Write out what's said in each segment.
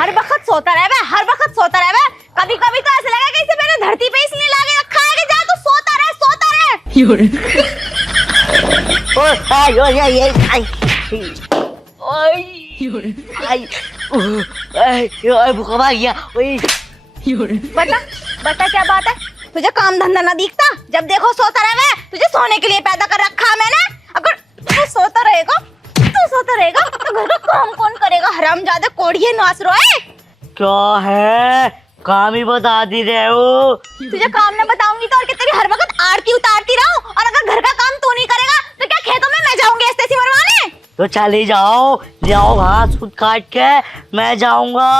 हर वक्त सोता रहे बे, हर वक्त सोता रहे बे। कभी कभी तो ऐसा लगा कि इसे मैंने धरती पे इसलिए लाके रखा है कि जा तू सोता रहे, सोता रहे। ओए आई ओए आई आई ओए भूकंप आ गया। ओए बता बता क्या बात है? तुझे काम धंधा ना दिखता? जब देखो सोता रहे बे। तुझे सोने के लिए पैदा कर रखा है मैंने। अगर तू सोता रहेगा तो घर का काम कौन करेगा? हरामजादे कोढ़िए नास रोए। क्या है? काम ही बता दी रहे हो। तुझे काम न बताऊंगी तो और कि तेरी हर वक्त आरती उतारती रहूं। और अगर घर का काम तू नहीं करेगा तो क्या खेतों में मैं जाऊंगी ऐसे मरवाने? तो चली जाओ, ले आओ घास खुद काट के, मैं जाऊंगा।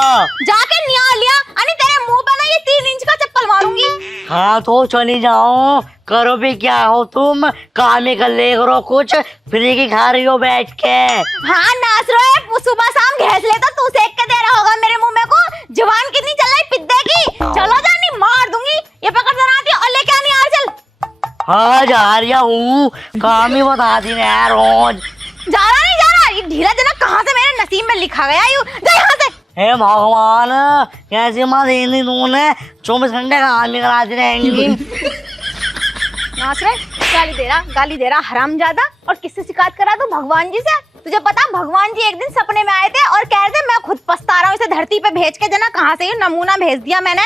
जाके निया लिया अने तेरे मुंह पर ना ये 3 इंच का चप्पल मारूंगी। हाँ तो चली जाओ, करो भी क्या हो तुम, काम ही कर ले करो कुछ, फ्री की खा रही हो बैठ के। हाँ नाच रहा है, सुबह शाम घैस ले तो तू सेक के दे रहा होगा मेरे मुंह में को। जवान कितनी चल रही पिद्दे की। चलो जानी मार दूंगी। ये पकड़ जनाती और लेके आनी यार चल। हाँ जा रही हूँ, काम ही बता दी रहे यार रोज। जा रहा नहीं जा रहा? ये ढीला जना कहाँ से मेरे नसीब में लिखा गया? यूं जा यहाँ से। हे भगवान, कैसी माँ देनी तूने, 24 घंटे काम ही कराती रहेंगी। नाच रहे, गाली दे रहा हरामजादा। और किससे शिकायत करा तू? भगवान जी से। तुझे पता भगवान जी एक दिन सपने में आए थे और कह रहे थे मैं खुद पछता रहा हूँ इसे धरती पे भेज के। जना कहाँ से ये नमूना भेज दिया मैंने।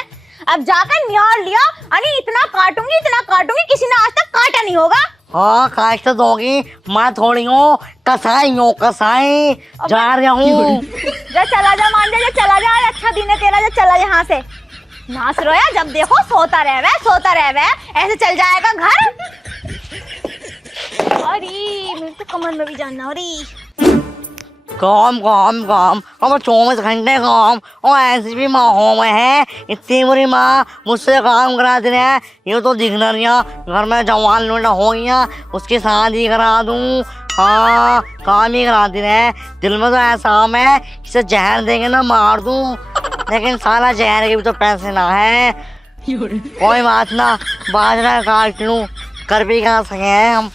अब जाकर निहार लिया अनी इतना काटूंगी किसी ने आज तक काटा नहीं होगा। हाँ काट तो दोगी, मैं थोड़ी हूँ कसाई जा रहा हूँ। जा चला जा मान जा, चला जा। अच्छा दिन है तेरा, जा चला यहाँ से। नाच रोया जब देखो सोता रहे ऐसे चल जाएगा घर। अरे मेरे तो कमर में भी जानना हो रही। काम अब 24 घंटे काम, और ऐसी भी माँ में है, इतनी बुरी माँ मुझसे काम कराती है। ये तो दिखना नहीं, घर में जवान लौंडा हो गया, उसकी शादी करा दूं। हाँ काम ही कराती रहे। दिल में तो ऐसा है इसे जहर देंगे ना मार दूं, लेकिन साला जहर के भी तो पैसे ना है। कोई बात ना, बाजरा काट लूं, कर भी कहाँ सके हैं हम।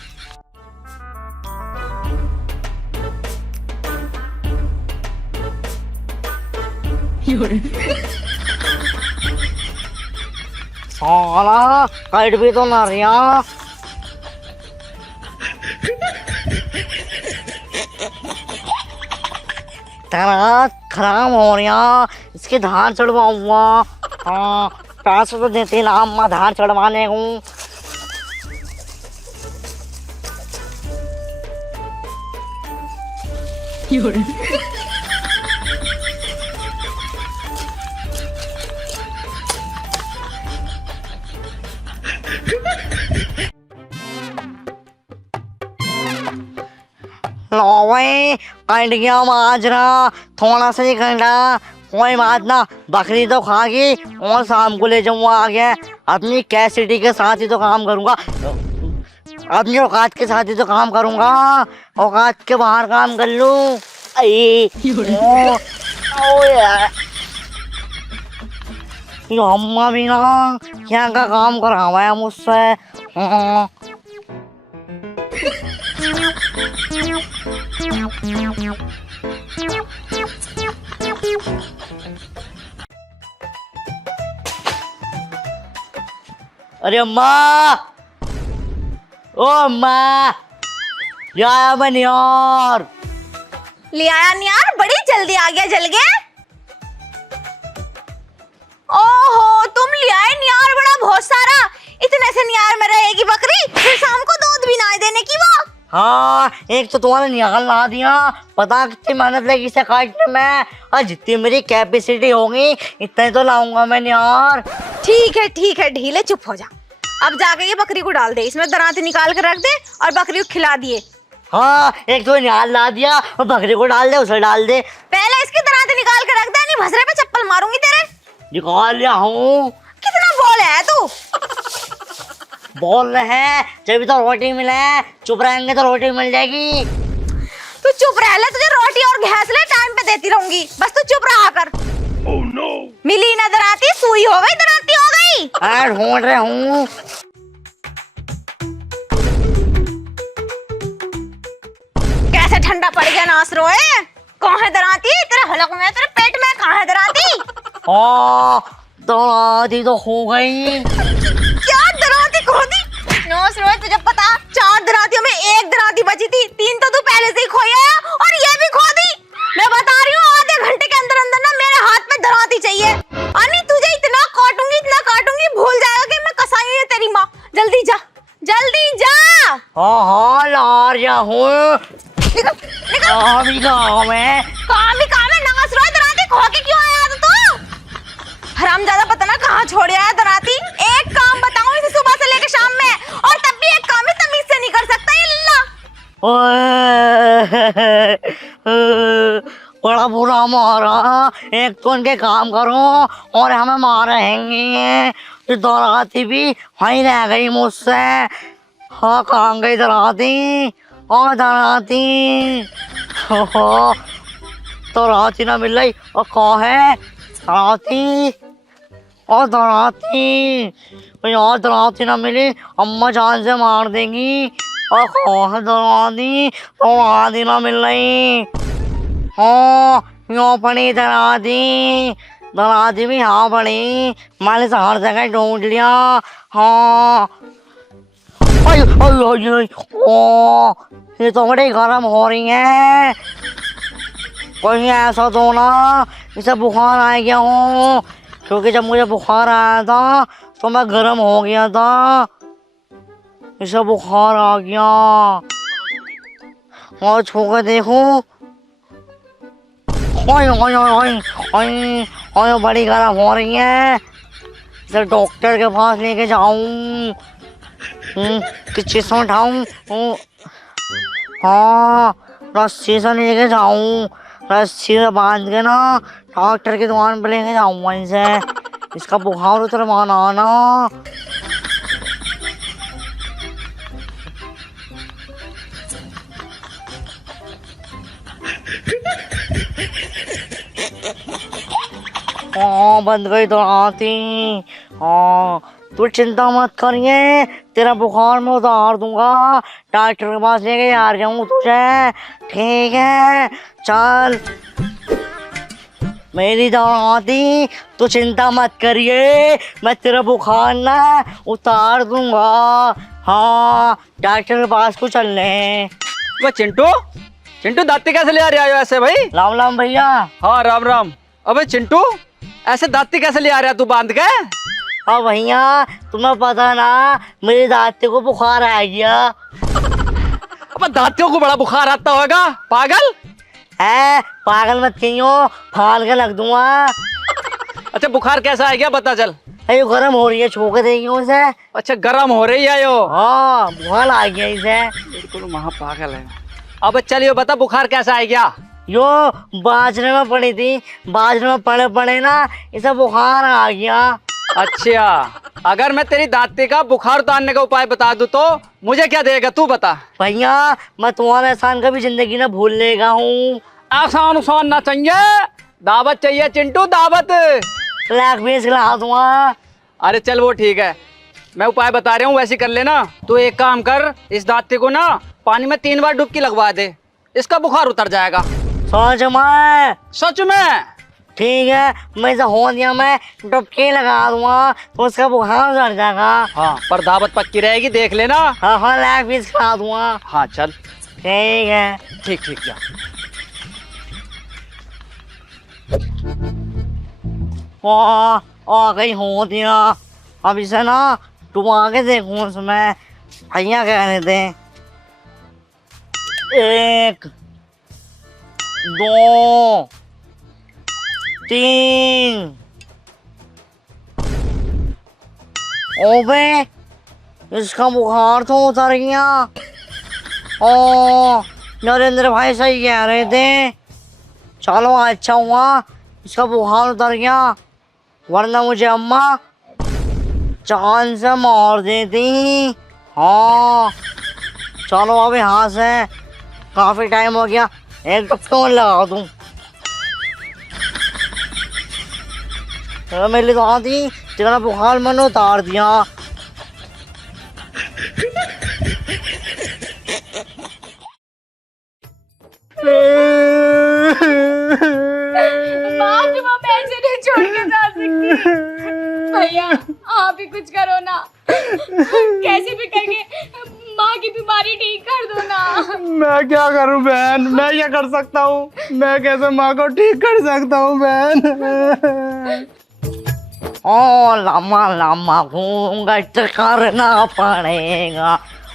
साला कट भी तो ना रिया। तेरा खराब हो रहा, इसके धार चढ़वाऊंगा। हाँ पैसे तो देते ना अम्मा धार चढ़वाने को। लोवे कट गया माजरा, थोड़ा सा ही कटा। कोई बात ना, बकरी तो खा गई और शाम को ले जाऊंगा आगे। अपनी कैसिटी के साथ ही तो काम करूंगा, अपनी औकात के साथ ही तो काम करूंगा, औकात के बाहर काम कर लूं। अम्मा भी ना क्या का काम करावा है मुझसे। अरे अम्मा, ओ अम्मा, आया मैं नियार। ले आया नियार? बड़ी जल्दी आ गया, जल गया। ओहो तुम ले आए नियार बड़ा बहुत सारा। इतने से नियार में रहेगी बकरी? फिर शाम को दूध भी ना देने की वो। हाँ एक तो तुम्हारे निकाल ला दिया, पता कितनी मेहनत लगी इसे काटने में, और जितनी मेरी कैपेसिटी होगी इतने तो लाऊंगा मैं यार। ठीक है ढीले चुप हो जा। अब जाके ये बकरी को डाल दे, इसमें दरांत निकाल कर रख दे और बकरी को खिला दिए। हाँ एक तो निकाल ला दिया और बकरी को डाल दे, उसे डाल दे। पहले इसकी दरांत निकाल कर रख दे, नहीं भसरे पे चप्पल मारूंगी तेरे। निकाल लिया हूँ। कितना बोल है तू? बोल रहे हैं जब तो रोटी मिले, चुप रहेंगे तो रोटी मिल जाएगी। तू चुप रह ले, तुझे रोटी और घास ले टाइम पे देती रहूंगी, बस तू चुप रहा कर। oh, no. मिली ना दराती, सुई हो गई दराती हो गई। ढूंढ रहे हूँ। कैसे ठंडा पड़ गया नासरो है? कहाँ है दराती? तेरे हलक में, तेरे पेट में कहाँ है दराती? हाँ दराती तो हो गई। क्या दराती खो दी? नोस रोज तुझे पता 4 दरातियों में 1 दराती बची थी, 3 तो तू पहले से ही खोया है और ये भी खो दी। मैं बता रही हूँ आधे घंटे के अंदर अंदर ना मेरे हाथ में दराती चाहिए। अनि तुझे इतना काटूंगी भूल जाएगा कि मैं कसाई है तेरी माँ। जल्दी जा, जल्दी जा। हाँ हाँ ला रहा हूँ। निकल निकल। काम ही काम है। काम ही काम है। नास रोज दराती खो के क्यों आया तू? हरामजादा पता ना कहाँ छोड़ आया दराती। एक काम बताऊं इसे सुबह से लेकर शाम में, और तब भी एक काम ही तमीज से नहीं कर सकता ये अल्लाह। बड़ा बुरा मारा। एक तो उनके काम करो और हमें मारेंगे। ये दराती भी वहीं रह गई मुझसे। हाँ कहाँ गई दराती? और दराती दराती ना मिल रही। और कहाँ है दराती? और दराती यार दराती ना मिली अम्मा जान से मार देंगी। और कहाँ है दराती? दराती ना मिल रही। हाँ यहाँ पड़ी दराती। दराती भी यहाँ पड़ी। मैंने से हर जगह ढूंढ लिया। हाँ आई आई आई आई। ओ ये तो बड़ी गर्म हो रही है। कहीं ऐसा तो ना इसे बुखार आ गया हो, क्योंकि जब मुझे बुखार आया था तो मैं गर्म हो गया था। इसे बुखार आ गया। और छू के देखो। ओए ओए ओए ओए ओए बड़ी गर्म हो रही है। इसे डॉक्टर के पास लेके जाऊं? किस चीज से उठाऊं? हाँ रस्सी से लेके जाऊं। रस्सी से बांध के ना डॉक्टर की दुकान पे लेके जाऊंगा इसे। इसका बुखार उतरवाना ना। हाँ बंद गई दराती। हाँ तू चिंता मत करिए, तेरा बुखार मैं उतार दूंगा। डॉक्टर के पास लेके आ जाऊँ तुझे, ठीक है? चल मेरी दराती तू चिंता मत करिए, मैं तेरा बुखार ना उतार दूंगा। हाँ डॉक्टर के पास को चल ले। वो चिंटू चिंटू दाती कैसे ले आ रहे हो ऐसे भाई? राम राम भैया। हाँ राम राम। अबे चिंटू ऐसे दाती कैसे ले आ रहा तू बांध के? हाँ भैया तुम्हें पता ना मेरी दाती को बुखार आ गया। अब दातियों को बड़ा बुखार आता होगा, पागल है? पागल मत कहियो, फाड़ के रख दूंगा। अच्छा बुखार कैसा आ गया बता चल। ये गर्म हो रही है, छू के देखियो इसे। अच्छा गर्म हो रही है यो? हाँ बुखार आ गया इसे। बिल्कुल महा पागल है। अब चलिए बता बुखार कैसा आ गया? यो बाजरे में पड़ी थी, बाजरे में पड़े पड़े ना इसे बुखार आ गया। अच्छा अगर मैं तेरी दाती का बुखार उतारने का उपाय बता दूं तो मुझे क्या देगा तू बता। भैया मैं तुम्हारा एहसान कभी जिंदगी में भूल लेगा हूँ। आसान उसान ना चाहिए, दावत चाहिए चिंटू, दावत। ब्लैक बेस खिला दूंगा। अरे चल वो ठीक है, मैं उपाय बता रहा हूँ वैसे कर लेना। तू एक काम कर, इस दाती को ना पानी में 3 बार डुबकी लगवा दे, इसका बुखार उतर जाएगा। सोच मैं। सच में? ठीक है मैं इसे हो दिया, मैं डुबकी लगा दूंगा तो उसका बुखार उतर जाएगा। हाँ पर दावत पक्की रहेगी, देख लेना। हाँ हाँ ब्लैक बेस खिला दूंगा। हाँ चल ठीक है। ठीक ठीक जा। आ गई हो दिया। अब इसे ना डुबा के देखूं उसमें। भैया कह रहे थे 1 2 3। ओबे इसका बुखार तो उतर गया। ओ नरेंद्र भाई सही कह रहे थे। चलो अच्छा हुआ इसका बुखार उतर गया, वरना मुझे अम्मा जान से मार देती। हाँ चलो अब यहाँ से काफी टाइम हो गया, एक डुबकी लगा दूं। मेरी दादी तेरा बुखार मैंने उतार दिया। माँ तुम हमें ऐसे नहीं छोड़ के जा भैया आप ही कुछ करो ना, कैसे भी करके माँ की बीमारी ठीक कर दो ना। मैं क्या करूं बहन, मैं क्या कर सकता हूँ? मैं कैसे माँ को ठीक कर सकता हूँ बहन? ओ लम्बा लम्बा घूंघट करना पड़ेगा,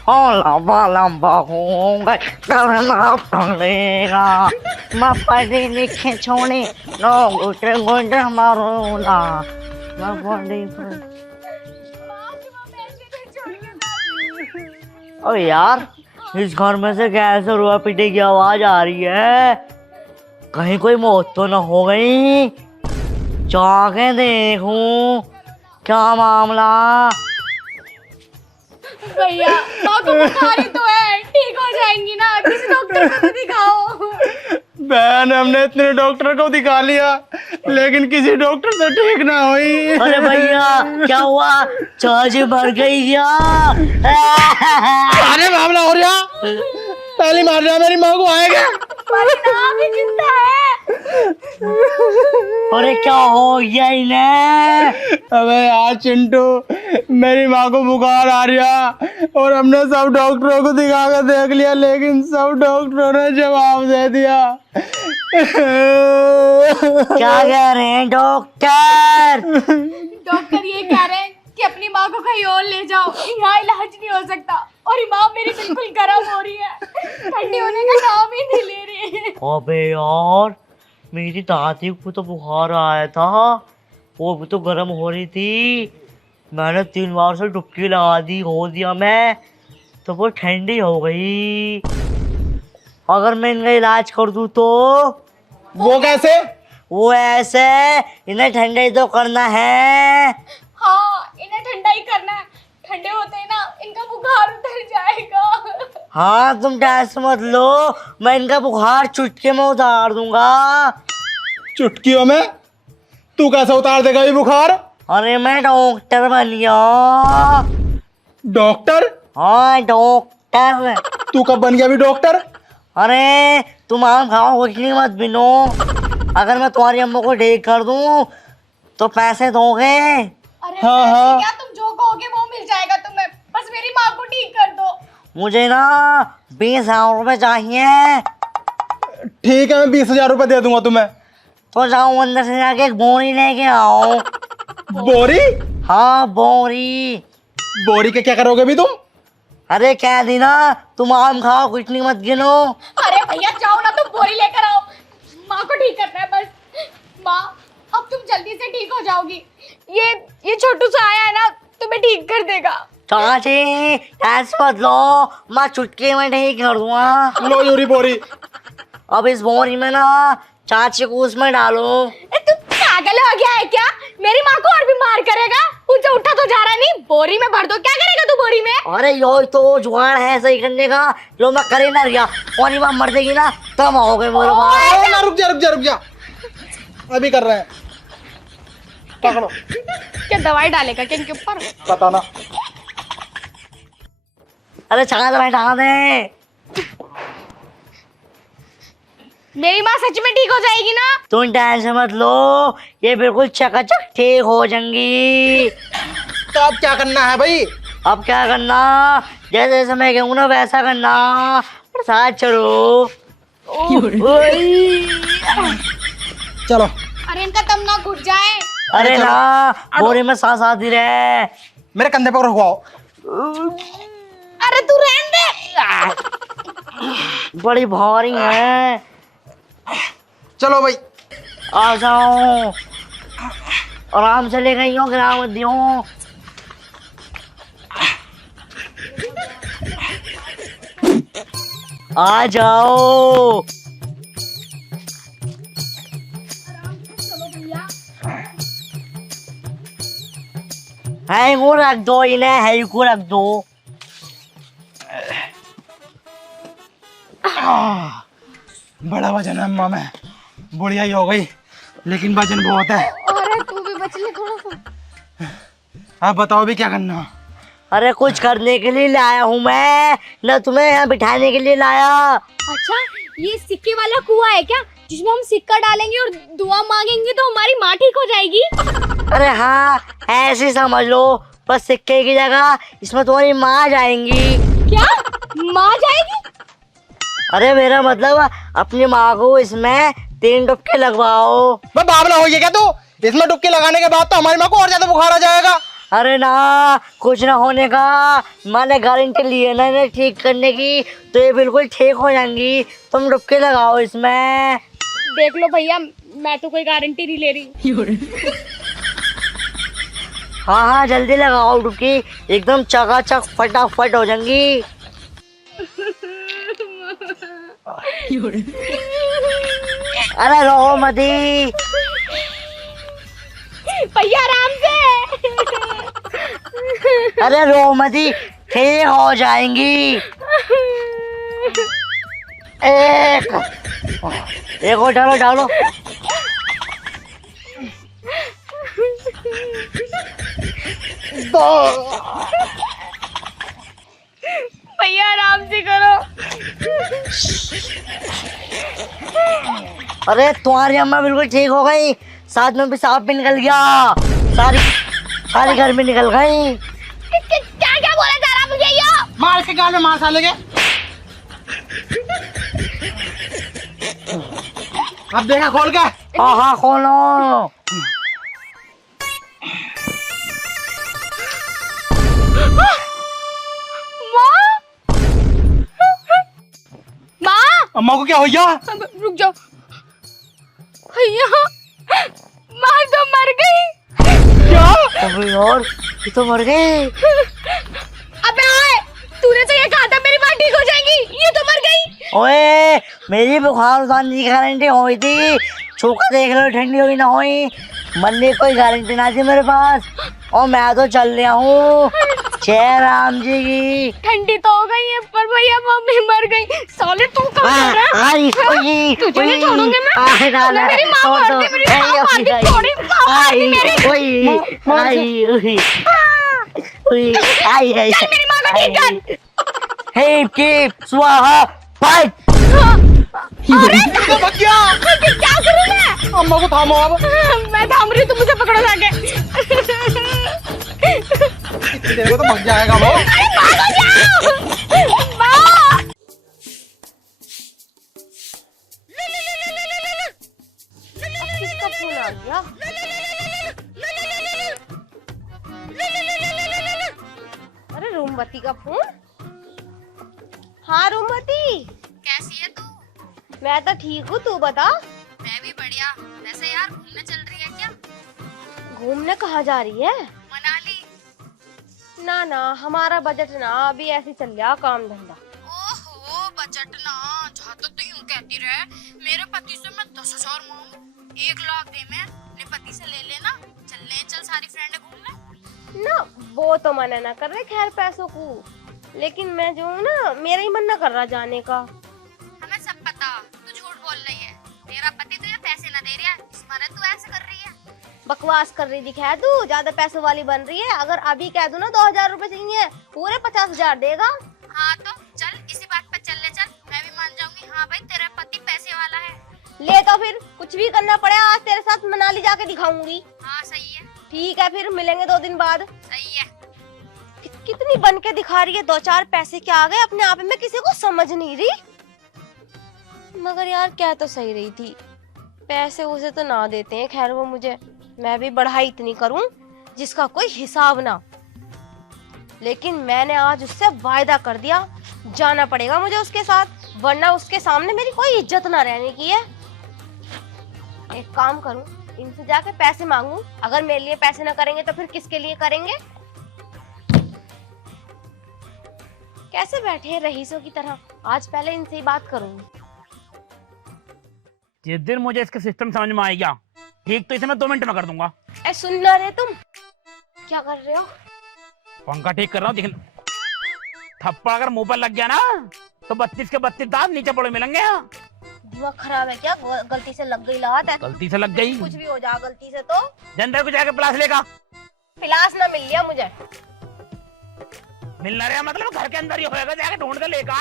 ओ लम्बा लम्बा घूंघट करना पड़ेगा। मैं पढ़े लिखे छोड़े नो गुट गुट मारूंगा। मैं पढ़े ओ यार, इस घर में से कैसे रुआ पीटे की आवाज आ रही है? कहीं कोई मौत तो न हो गई? जाके देखूं क्या मामला। भैया माँ को बुखार ही तो है, ठीक हो जाएंगी ना, किसी डॉक्टर को तो दिखाओ। बहन हमने इतने डॉक्टर को दिखा लिया लेकिन किसी डॉक्टर से ठीक ना हुई। अरे भैया क्या हुआ, चाची मर गई क्या? अरे मामला हो रहा, पहले मार रहा मेरी माँ को आएगा। नाम ही चिंता है। अरे क्या हो गया इन्हें? अबे यार चिंटू, मेरी माँ को बुखार आ रहा और हमने सब डॉक्टरों को दिखा कर देख लिया लेकिन सब डॉक्टरों ने जवाब दे दिया। क्या कह रहे हैं डॉक्टर? डॉक्टर ये कह रहे हैं कि अपनी माँ को कहीं और ले जाओ, यहाँ इलाज नहीं हो सकता। और ये माँ मेरी बिल्कुल गर्म हो रही है, ठंडी होने का नाम ही नहीं ले रही है। अबे यार, मेरी दादी को तो बुखार आया था, वो भी तो गर्म हो रही थी। मैंने 3 बार से डुबकी लगा दी, हो दिया मैं, तो वो ठंडी हो गई। अगर मैं इनका इलाज कर दूं तो? वो कैसे? वो ऐसे, इन्हें ठंडा तो करना है। हाँ इन्हें ठंडा ही करना है, ठंडे होते ही ना इनका बुखार उतर जाएगा। हाँ तुम टेंशन मत लो, मैं इनका बुखार चुटकी में उतार दूंगा। चुटकियों में? तू कैसे उतार देगा ये बुखार? अरे मैं डॉक्टर बन गया। डॉक्टर? हाँ डॉक्टर। तू कब बन गया अभी डॉक्टर? अरे तुम आम खाओ, कुछ नहीं मत बिनो। अगर मैं तुम्हारी अम्मा को ठीक कर दूं तो पैसे दोगे? अरे हाँ, हाँ। क्या तुम जो कहोगे वो मिल जाएगा तुम्हें, बस मेरी माँ को ठीक कर दो। मुझे ना 20,000 रुपए चाहिए। ठीक है, मैं 20,000 रुपए दे दूंगा तुम्हें। तो जाओ अंदर से जाके एक बोरी लेके आओ। बोरी? हाँ बोरी। बोरी के क्या करोगे अभी तुम? अरे कह दी ना, तुम आम खाओ, कुछ नहीं मत गिनो। अरे भैया जाओ ना, तुम बोरी लेकर आओ, माँ को ठीक करना है बस। माँ अब तुम जल्दी से ठीक हो जाओगी, ये छोटू सा आया है ना, तुम्हें ठीक कर देगा। चाची ऐसे मत लो, मैं चुटकी में ठीक कर दूंगा। लो यूरी बोरी। अब इस बोरी में ना चाची को उसमें डालो। तुम पागल हो गया है क्या? मेरी माँ को और बीमार करेगा, उनसे उठा तो जा रहा नहीं, बोरी में भर दो। क्या करेगा तू बोरी में? अरे यो तो जुगाड़ है सही करने का, जो मैं करे ना रिया, और माँ मर जाएगी ना तब आओगे मेरे पास। ना रुक जा, अभी कर रहे हैं। पकड़ो। क्या दवाई डालेगा क्या इनके ऊपर? पता ना। अरे चादर बैठा दे। मेरी माँ सच में ठीक हो जाएगी ना? तुम टेंशन मत लो, ये बिल्कुल चकाचक ठीक हो जाएंगी। तो अब क्या करना है भाई? अब क्या करना, जैसे जैसे मैं कहूँ ना वैसा करना, प्रसाद चढ़ो। चलो। अरे इनका दम ना घुट जाए। अरे ना, बोरे में सांस आती रहे। मेरे कंधे पर रखवाओ। अरे तू रहने दे। बड़ी भारी है। चलो भाई। आ जाओ, आराम से ले गई हो, गिरा मत दियो। आ जाओ। है वो रख दो, इन्हें है को रख दो। बड़ा वजन है अम्मा में, बुढ़िया ही हो गई लेकिन वजन बहुत है। अरे तू भी बच ले थोड़ा सा। आप बताओ भी क्या करना? अरे कुछ करने के लिए लाया हूँ मैं, न तुम्हें यहाँ बिठाने के लिए लाया। अच्छा ये सिक्के वाला कुआं है क्या? जिसमें हम सिक्का डालेंगे और दुआ मांगेंगे तो हमारी माँ ठीक हो जाएगी। अरे हाँ, ऐसे समझ लो, बस सिक्के की जगह इसमें तुम्हारी माँ जाएंगी। क्या माँ जाएगी? अरे मेरा मतलब अपनी माँ को इसमें 3 डुबके लगवाओ। मैं बावला हो गया क्या तू? इसमें डुबकी लगाने के बाद तो हमारी माँ को और ज्यादा बुखार आ जाएगा। अरे ना, कुछ ना होने का, मैंने गारंटी ली है ना इन्हें ठीक करने की, तो ये बिल्कुल ठीक हो जाएंगी। तुम डुबके लगाओ इसमें। देख लो भैया, मैं तो कोई गारंटी नहीं ले रही। हाँ हाँ, जल्दी लगाओ डुबकी, एकदम चकाचक फटाफट हो जाएंगी। अरे रो मती। भैया आराम से। अरे रो मती, ठीक हो जाएंगी। एक और डालो डालो। भैया आराम से करो। अरे तुम्हारी अम्मा बिल्कुल ठीक हो गई, साथ में पेशाब भी निकल गया, सारी घर में निकल गई। क्या क्या बोला जा रहा मुझे ये? मार इसके गाल में मार साले के। अब देखा खोल के। हाँ हाँ, खोलो। माँ, अम्मा को क्या हो गया? रुक जाओ भैया, माँ तो मर गई। क्या? अबे यार, ये तो मर गई। अबे आए, तूने तो ये कहा था मेरी माँ ठीक हो जाएगी, ये तो मर गई। ओए, मेरी बुखार उतारने की गारंटी हुई थी, छूकर देख लो ठंडी हुई ना हुई, मरने की कोई गारंटी ना थी मेरे पास, और मैं तो चल रहा हूँ। जय राम जी की। ठंडी तो हो गई है पर भैया मम्मी मर गई। साले तू कहाँ जा रहा है? तुझे नहीं छोड़ूंगे मैं। मेरी माँ मारती, मेरी माँ मारती, छोड़ी माँ मारती मेरी। चल मेरी माँ को ठीक कर। हे कीप स्वाहा फाइट। अरे बच गया। क्या करूँ मैं? अम्मा को थामो अब। मैं थाम रही हूँ, तुम मुझे पकड़ो जाके। इतनी देर को तो भाग जाएगा वो। अरे भागो जाओ। माँ। किसका फोन आ गया? अरे रोमवती का फोन। हाँ रोमवती, कैसी है तू? मैं तो ठीक हूँ, तू बता। मैं भी बढ़िया। वैसे यार घूमने चल रही है क्या? घूमने कहाँ जा रही है? मनाली। ना ना, हमारा बजट ना अभी ऐसे चल रहा, काम धंधा। ओहो, बजट ना, जहाँ तो तू यूं कहती रहे, मेरे पति से मैं 10,000 मांगू, 1 लाख दे मैं अपने पति से ले लेना, चल सारी फ्रेंड घूमने। ना वो तो मना ना कर रहे खैर पैसों को, लेकिन मैं जो हूँ ना, मेरा ही मन ना कर रहा जाने का। हमें सब पता, तू झूठ बोल रही है। तेरा पति तुझे पैसे ना दे रहा है, इस मारे तू ऐसे कर रही है। बकवास कर रही दिखा तू, ज्यादा पैसों वाली बन रही है। अगर अभी कह दूं ना 2,000 रुपए चाहिए, पूरे 50,000 देगा। हाँ तो चल, इसी बात पे चल ले चल, मैं भी मान जाऊंगी। हाँ भाई, तेरा पति पैसे वाला है। ले तो फिर कुछ भी करना पड़े, आज तेरे साथ मनाली जाके दिखाऊंगी। हाँ सही है। ठीक है, फिर मिलेंगे 2 दिन बाद। सही है। कितनी बन के दिखा रही है, 2-4 पैसे क्या आ गए अपने आप में, किसी को समझ नहीं रही। मगर यार क्या तो सही रही थी, पैसे उसे तो ना देते हैं खैर वो मुझे, मैं भी बढ़ाई इतनी करूं जिसका कोई हिसाब ना। लेकिन मैंने आज उससे वायदा कर दिया, जाना पड़ेगा मुझे उसके साथ, वरना उसके सामने मेरी कोई इज्जत ना रहने की है। एक काम करूं, इनसे जाके पैसे मांगू, अगर मेरे लिए पैसे ना करेंगे तो फिर किसके लिए करेंगे। कैसे बैठे हैं रईसों की तरह, आज पहले इनसे ही बात करूंगी। जिस दिन मुझे इसका सिस्टम समझ में आएगा, ठीक तो इसे मैं 2 मिनट में कर दूंगा। ए सुन ना रहे तुम, क्या कर रहे हो? पंखा ठीक कर रहा हूँ, देख। थप्पड़ अगर मुंह पर लग गया ना तो 32 के 32 दांत नीचे पड़े मिलेंगे। दिमाग खराब है क्या? गलती से लग गई लात है। गलती से लग गई, कुछ भी हो जा गलती से तो। जनता को जाके प्लास लेगा। पिलास ना मिल लिया मुझे। मिलना रहा मतलब घर के अंदर ही होएगा, जाके ढूंढ के लेगा।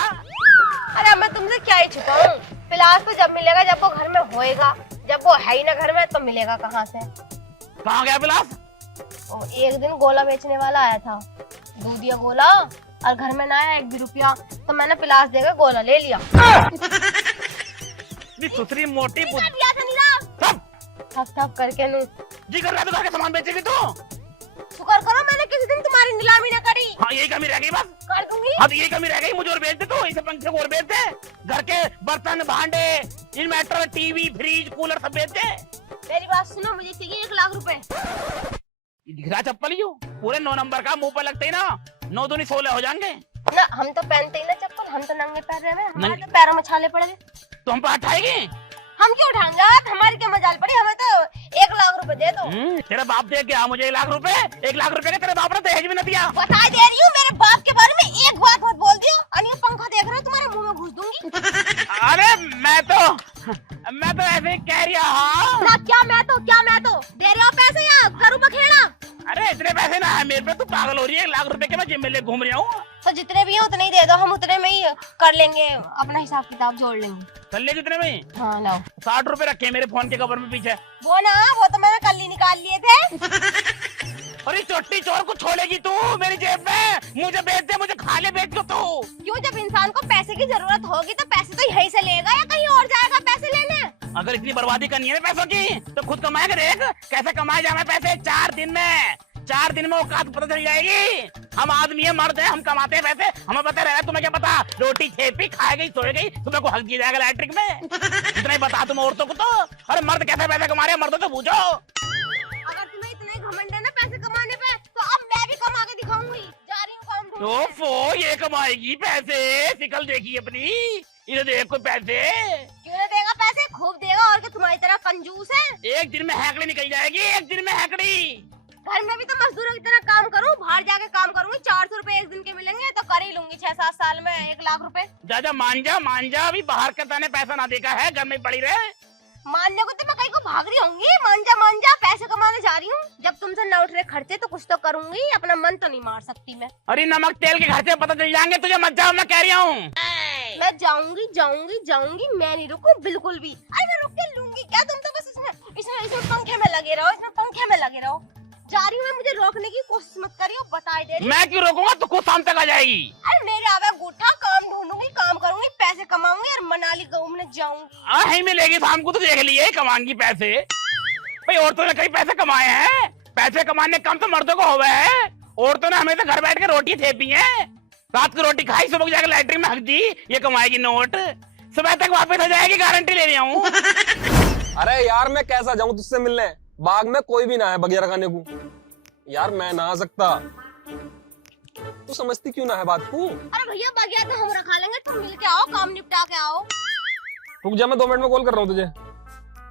अरे अब मैं तुमसे क्या ही छुपाऊं, फिलहाल तो जब मिलेगा जब वो घर में होएगा, जब वो है ही ना घर में तो मिलेगा कहाँ से। कहाँ गया बिलास? वो एक दिन गोला बेचने वाला आया था, दूधिया गोला, और घर में ना आया 1 भी रुपया, तो मैंने पिलास देकर गोला ले लिया। सुथरी मोटी कर दिया था नीरा, सब ठप ठप करके नू। जी कर रहा है तो घर के सामान बेचेगी तू? शुक्र करो मैंने किसी दिन तुम्हारी नीलामी न करी। हाँ यही कमी रह गई बस। कर दूंगी। हाँ तो यही कमी रह गई, मुझे और बेच दे तू, इसे पंखे को और बेच दे, घर के बर्तन भांडे इन्वर्टर टीवी फ्रिज कूलर सब बेच दे। मेरी बात सुनो, मुझे चाहिए 1 लाख रुपए। दिख रहा चप्पल ही हो, पूरे 9 नंबर का, मुंह पर लगते ही ना 9 दूनी 16 हो जाएंगे। ना हम तो पहनते ही ना चप्पल, हम तो नंगे पैर रहे हैं, हमारे तो पैरों में छाले पड़े हैं। तो हम पर उठाएगी? हम क्यों उठाएंगे आप, हमारी क्या मजाल पड़ी, हमें तो 1 लाख रुपए दे दो। तेरा बाप दे गया मुझे 1 लाख रुपए, 1 लाख रुपए का तेरे बाप ने दहेज भी न दिया। बता दे रही हूँ, मेरे बाप के बारे में एक बात मत बोल दियो, और ये पंखा देख रहे हो तुम्हारे मुंह में घुस दूंगी। अरे मैं तो ऐसे ही कह रहा हूँ। ना क्या मैं तो दे रहे हो पैसे या करूँ बखेड़ा। अरे इतने पैसे ना है मेरे पे, तू पागल हो रही है, 1 लाख रुपए के मैं जिम में ले घूम रहा हूँ। तो जितने भी है उतने ही दे दो, हम उतने में ही कर लेंगे, अपना हिसाब किताब जोड़ लेंगे। कर ले कितने में? हाँ लाओ। 60 रुपए रखे मेरे फोन के कवर में पीछे। वो ना, वो तो मैंने कल ही निकाल लिए थे। अरे चोटी चोर को छोड़ेगी तू मेरी जेब में, मुझे बेच दे, मुझे खा ले बेच को तू। क्यों, जब इंसान को पैसे की जरूरत होगी तो पैसे तो यहीं से लेगा या कहीं और जाएगा पैसे लेने। अगर इतनी बर्बादी करनी है पैसों की तो खुद कमाए के देख, कैसे कमाए जाए पैसे 4 दिन में औकात पता चल जाएगी। हम आदमी है, मर्द है, हम कमाते हैं पैसे, हमें पता रहा। तुम्हें क्या पता, रोटी छेपी खाए गई सोए गई, तुम्हें को हल्की जाएगा इलेक्ट्रिक में। इतना ही बता तुम औरतों को तो। अरे मर्द कैसे पैसे कमा रहे हैं, मर्दों तो पूछो। अगर तुम्हें इतने घमंड है ना पैसे कमाने पे, तो अब मैं भी कमा के दिखाऊंगी। जा रही हूँ काम ढूंढने। ओफो, ये कमाएगी पैसे, शिकल देखी अपनी, इन्हें देख कोई पैसे। क्यों नहीं देगा पैसे, खूब देगा, और क्या तुम्हारी तरह कंजूस है। एक दिन में हैकड़ी निकल जाएगी, एक दिन में हैकड़ी। घर में भी तो मजदूरों की तरह काम करूँ, बाहर जाके काम करूंगी, 400 रुपए एक दिन के मिलेंगे तो कर ही लूंगी 6-7 साल में 1 लाख रुपए। दादा मान जा, अभी बाहर का तने पैसा ना देखा है, घर में पड़ी रहे। मानने को तो मैं कहीं को भाग रही होंगी, मान जा, पैसे कमाने जा रही हूँ। जब तुमसे न उठ रहे खर्चे तो कुछ तो करूंगी, अपना मन तो नहीं मार सकती मैं। अरे नमक तेल के खर्चे पता चल जाएंगे तुझे, मत जाओ, मैं कह रही हूँ। मैं जाऊंगी, मैं नहीं रुकू बिल्कुल भी। अरे मैं रुक के लूंगी क्या, तुम तो बस इसमें पंखे में लगे रहो, जा रही हूँ मैं, मुझे रोकने की कोशिश मत करियो, बता दे रही। मैं क्यों रोकूंगा, तू खुद शाम तक आ जाएगी। अरे मेरे आवे गुठा, काम ढूंढूंगी, काम करूंगी, पैसे कमाऊंगी और मनाली घूमने जाऊंगी। ही मिलेगी शाम को तो देख लिए कमाएंगी पैसे। भाई औरतों ने कई पैसे कमाए हैं, पैसे कमाने का काम तो मर्दों को हुआ है। औरतों ने हमेशा घर बैठ के रोटी थेपी है, रात को रोटी खाई, सुबह जाकर लैट्रिन में हक दी, ये कमाएगी नोट, सुबह तक वापस हो जाएगी, गारंटी ले रही हूँ। अरे यार मैं कैसा जाऊं तुझसे मिलने, बाग में कोई भी ना है बगिया रखाने को। यार मैं ना आ सकता, तू समझती क्यों ना है बात को। अरे भैया बगिया तो हम रखा लेंगे, तुम मिल के आओ, काम निपटा के आओ। रुक जा, मैं 2 मिनट में कॉल कर रहा हूँ तुझे।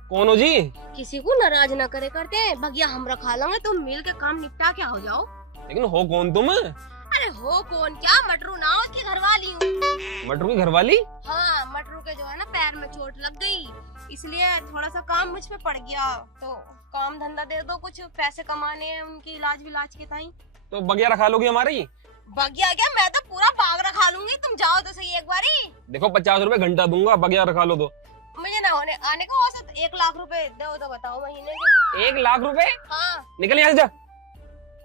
कौन हो जी? किसी को नाराज ना करे करते, बगिया हम रखा लेंगे, तुम मिल के काम निपटा के हो जाओ। लेकिन हो कौन तुम? अरे हो कौन क्या, मटरू ना हो, उसकी घरवाली हूँ। मटरू की घरवाली? हाँ, मटरू के जो है ना पैर में चोट लग गई, इसलिए थोड़ा सा काम मुझ पे पड़ गया, तो काम धंधा दे दो, कुछ पैसे कमाने हैं उनकी इलाज के ताई। तो बगिया रखा लोगी हमारी? बगिया क्या, मैं तो पूरा बाग रखा लूंगी, तुम जाओ तो सही एक बारी। देखो 50 रुपए घंटा दूंगा, बगिया रखा लो तो। मुझे ना होने आने को औसत 1 लाख रुपए दो तो बताओ महीने के। 1 लाख रुपए? हाँ। निकल यहाँ से जा।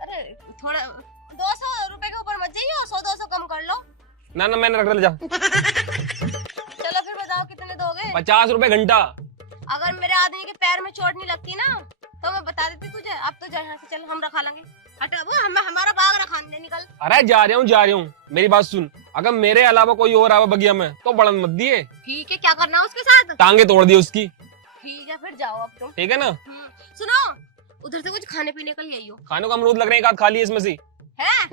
अरे थोड़ा 200 रुपए के ऊपर मत जाइए, 100-200 कम कर लो। ना मैंने रख जा। चलो फिर बताओ कितने दोगे? 50 रुपए घंटा। अगर मेरे आदमी के पैर में चोट नहीं लगती ना तो मैं बता देती तुझे। अब तो जा यहाँ से, चल हम रखा लेंगे, हटा वो हमारा बाग रखा दे, निकल। अरे जा रहा हूँ, मेरी बात सुन, अगर मेरे अलावा कोई और आवा बगिया में तो बढ़न मत दिए। ठीक है, क्या करना है उसके साथ? टांगे तोड़ दी उसकी। ठीक है फिर जाओ अब तुम। ठीक है ना? सुनो, उधर से कुछ खाने पीने का ले आइयो। खाने को अमरूद लग रहे हैं, एक आध खा लिए इसमें से। है?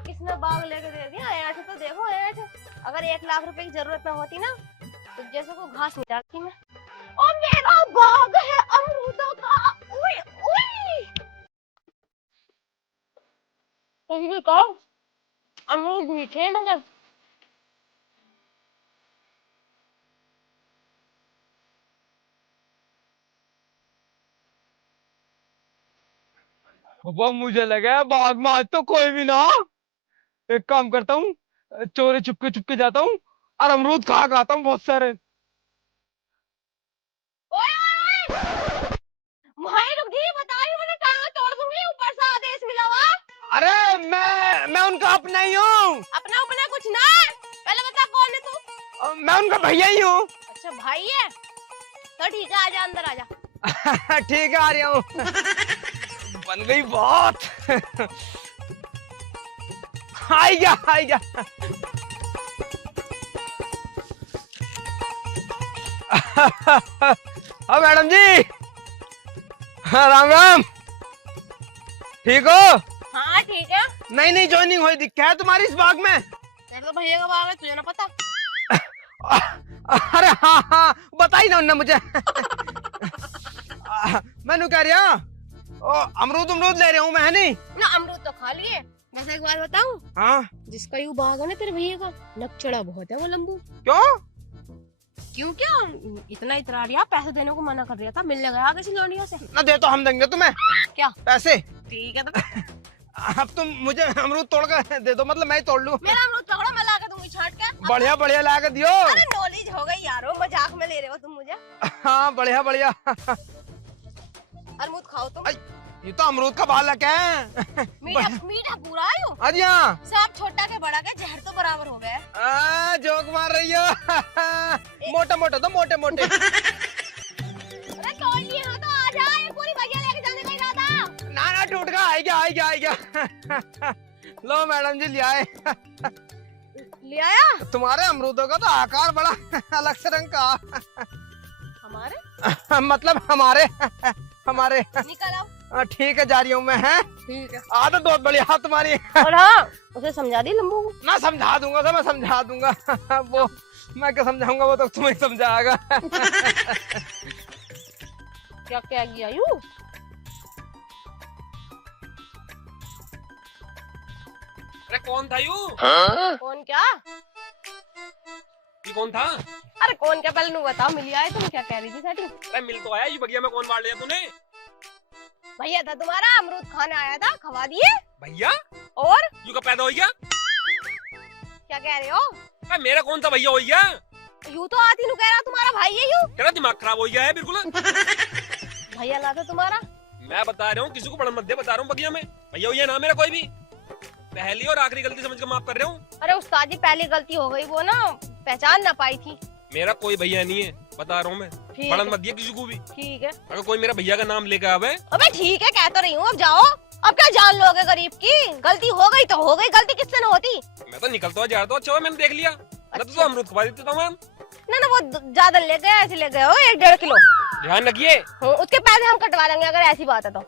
किसने बाग लेके दे दिया, ऐसे तो देखो ऐसे। अगर 1 लाख रुपए की जरूरत ना होती ना तो जैसे को घास नहीं डालती मैं। ओ मेरा बाग है अमरूदों का, उई उई। कहीं का अमरूद मीठे मगर वो मुझे लगा बाग में आज तो कोई भी ना। एक काम करता हूँ, चोरी चुपके चुपके जाता हूँ और अमरूद खा के आता हूँ बहुत सारे। भाई रुक जी, बताइए मुझे कहाँ तोड़ दूंगी, ऊपर से आदेश मिला हुआ। अरे मैं उनका अपना ही हूँ। अपना अपना कुछ ना है, पहले बता कौन है तू। मैं उनका भैया ही हूँ। अच्छा भाई है, तो ठीक है, आजा अंदर आजा। ठीक है, आ रहा हूँ। बन गई बात। आएगा। हाँ मैडम जी, राम राम। ठीक हो? हाँ ठीक है। नहीं ज्वाइनिंग हुई दिखा है तुम्हारी इस बाग में। तेरे तो भैया का बाग है, तुझे ना पता। अरे हाँ बताई ना उन्होंने मुझे। मैंने कह रहा अमरूद ले रहा हूँ मैं, है नहीं ना अमरूद तो खा लिए। वैसे एक बात बताऊं, हाँ जिसका यू बाग है ना तेरे भैया का, नकचड़ा बहुत है वो लंबू। क्यों क्या इतना इतरा रिया, पैसे देने को मना कर रहा था, मिलने गया किसी लौंडियों से। ना दे तो हम देंगे तुम्हें। क्या पैसे? ठीक है तो अब तुम मुझे अमरूद तोड़ कर दे दो, मतलब मैं ही तोड़ लूं। मेरा अमरूद पकड़ो, मैं ला के दूंगी छांट के। बढ़िया ला के दियो। अरे नॉलेज हो गई यारो, मजाक में ले रहे हो तुम मुझे। हाँ बढ़िया। अमरूद खाओ तुम। ये तो अमरूद का बालक है। मीठा पूरा है यो। अजी हाँ, सब छोटा के बड़ा के जहर तो बराबर हो गया। जोक मार रही हो। मोटे तो मोटे। अरे तोड़ लिए हाँ तो आ जा, ये पूरी भैया लेके जाने का इरादा। ना टूट गया, आएगा। लो मैडम जी ले आए। ले आया? तुम्हारे अमरूदों का तो आकार बड़ा अलग से रंग का। हमारे मतलब हमारे निकल आओ। ठीक है, जा रही हूँ मैं। है ठीक है। आदत बहुत बढ़िया तुम्हारी। और हाँ, उसे समझा दी लंबू को। ना समझा दूंगा मैं समझा दूंगा। वो मैं क्या समझाऊंगा, वो तो तुम्हें समझाएगा। क्या किया यू? अरे कौन था यू? कौन क्या? ये कौन था? अरे कौन क्या, पहले नू बताओ, मिली आए तुम, क्या कह रही थी साटी? अरे मिल तो आया, ये बगिया में कौन बांट लिया तूने? भैया था तुम्हारा, अमरूद खाने आया था, खवा दिए। भैया? और यू का पैदा हो गया? क्या कह रहे हो? अरे मेरा कौन सा भैया हो गया? यू तो आती नु कह रहा तुम्हारा भाई है यू। तेरा दिमाग खराब हो गया है बिल्कुल। भैया ना था तुम्हारा। मैं बता रहा हूँ, किसी को पढ़न मत दे, बता रहा हूँ बगिया में भैया हो ना मेरा कोई भी। पहली और आखिरी गलती समझ के माफ कर रहा हूँ। अरे उस्ताद जी, पहली गलती हो गई, वो ना पहचान ना पाई थी। मेरा कोई भैया नहीं है, बता रहा हूँ मैं। ठीक पढ़न है। मत दिया किसी को भी। ठीक है। अगर कोई मेरा भैया का नाम लेकर आवे। अबे ठीक है, कह तो रही हूँ, अब जाओ। अब क्या जान लोगे गरीब की, गलती हो गई तो हो गई, गलती किससे न होती। मैं तो निकलता हुआ जा रहा था, अच्छा हुआ मैंने देख लिया। मैं तो अमरूद खवा देता हूँ। ना वो ज्यादा ले गए, ऐसे ले गए हो 1-1.5 किलो। ध्यान रखिए। उसके पैसे हम कटवा लेंगे अगर ऐसी बात है तो।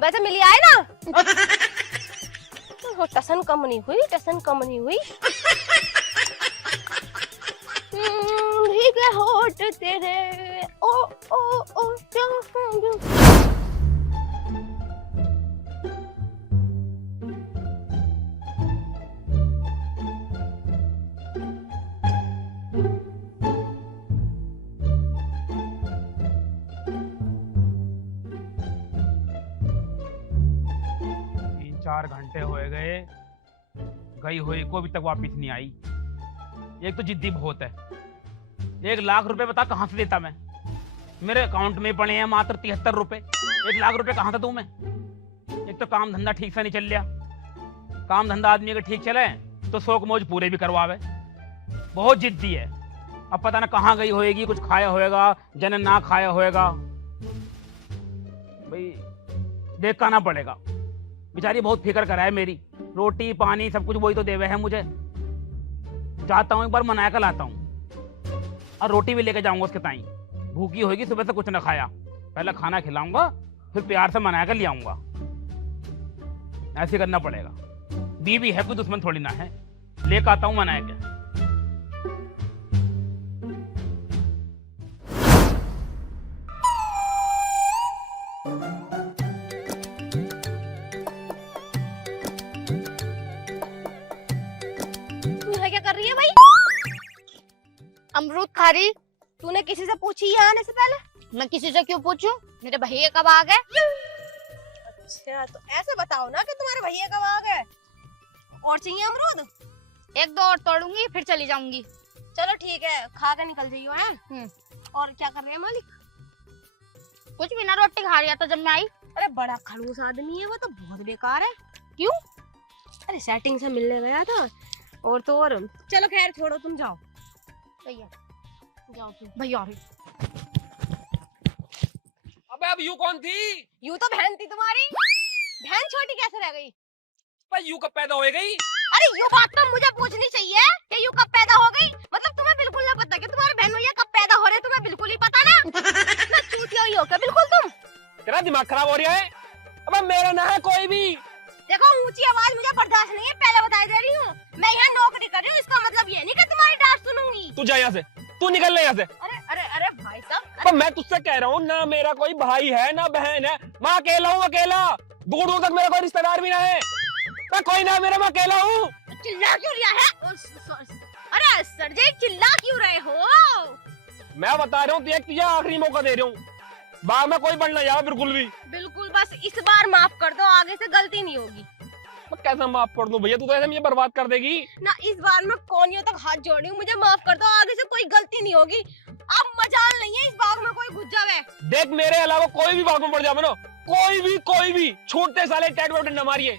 वैसे मिली आए ना। टसन कम नहीं हुई। भीगे होठ तेरे ओ चार घंटे हो गए, गई हुई को अभी तक वापस नहीं आई। एक तो जिद्दी बहुत है। 1 लाख रुपए बता कहाँ से देता मैं? मेरे अकाउंट में पड़े हैं मात्र 73 रुपए। 1 लाख रुपए कहाँ से दूं मैं? एक तो काम धंधा ठीक से नहीं चल रहा। काम धंधा आदमी अगर ठीक चले तो शौक मौज पूरे भी करवावे। बहुत जिद्दी है। अब पता ना कहाँ गई होएगी, कुछ खाया होएगा, जन ना खाया होएगा। भाई देख का ना पड़ेगा। बेचारी बहुत फिक्र कराए मेरी, रोटी पानी सब कुछ वही तो देवे है मुझे। जाता हूँ एक बार मना कर लाता हूँ और रोटी भी लेके जाऊंगा उसके ताई। भूखी होगी, सुबह से कुछ ना खाया, पहले खाना खिलाऊंगा फिर प्यार से मना कर ले आऊंगा। ऐसे करना पड़ेगा। बीवी है, कोई दुश्मन थोड़ी ना है। लेकर आता हूँ मना के। क्या कर रही है भाई? अमरूद खा रही। तूने किसी से पूछी यहाँ आने से पहले? मैं किसी से क्यों पूछूं? मेरे भैया का बाग है। अच्छा तो ऐसे बताओ ना कि तुम्हारे भैया कब आ गए। और चाहिए अमरूद? एक दो और तोड़ूंगी फिर चली जाऊंगी। चलो ठीक है, खा के निकल जाइयो है। और क्या कर रहे हैं मालिक? कुछ भी ना, रोटी खा रहा था जब मैं आई। अरे बड़ा खड़ूस आदमी है वो तो, बहुत बेकार है। क्यों? अरे सेटिंग से मिलने गया था और तो और। चलो खैर छोड़ो, तुम जाओ। भैया जाओ तुम। भैया आ रही। अबे अब यू कौन थी? यूं तो बहन थी तुम्हारी। बहन छोटी कैसे रह गई? पर यू कब पैदा हो गई? अरे यू बात तो मुझे पूछनी चाहिए कि यू कब पैदा हो गई। मतलब तुम्हें बिल्कुल ना पता कि तुम्हारे बहन भैया कब पैदा हो रहे, तुम्हें बिल्कुल ही पता ना। इतना चूतिया ही हो क्या बिल्कुल तुम? तेरा दिमाग खराब हो रहा है? अबे मेरा ना है कोई भी। देखो ऊंची आवाज मुझे बर्दाश्त नहीं है, पहले बता दे रही हूँ। मैं यहाँ नौकरी कर रही हूँ, इसका मतलब ये नहीं कि तुम्हारी डांट सुनूंगी। तू जा यहाँ से, तू निकल ले यहाँ से। अरे अरे अरे भाई साहब, पर मैं तुझसे कह रहा हूँ ना, मेरा कोई भाई है ना बहन है, मैं अकेला हूँ, अकेला। दूर दूर तक मेरा कोई रिश्तेदार भी ना है, मैं कोई ना, मेरा मैं अकेला हूँ। चिल्ला क्यों रहा है? अरे सर जी चिल्ला क्यों रहे हो? मैं बता रहा हूँ, तुझे आखिरी मौका दे रहा हूँ, बाद में कोई बढ़ना जाए बिल्कुल भी। बिल्कुल, बस इस बार माफ कर दो, आगे से गलती नहीं होगी। मैं कैसे माफ कर दूं भैया, तू तो ऐसे मुझे बर्बाद कर देगी ना। इस बार मैं कोनियों तक हाथ जोड़ रही हूँ, मुझे माफ कर दो, आगे से कोई गलती नहीं होगी। अब मजाल नहीं है इस बाग में कोई घुस जावे। देख मेरे अलावा कोई भी बाग में पड़ जाए ना, कोई भी छूटते साले टैट वैट न मारिए।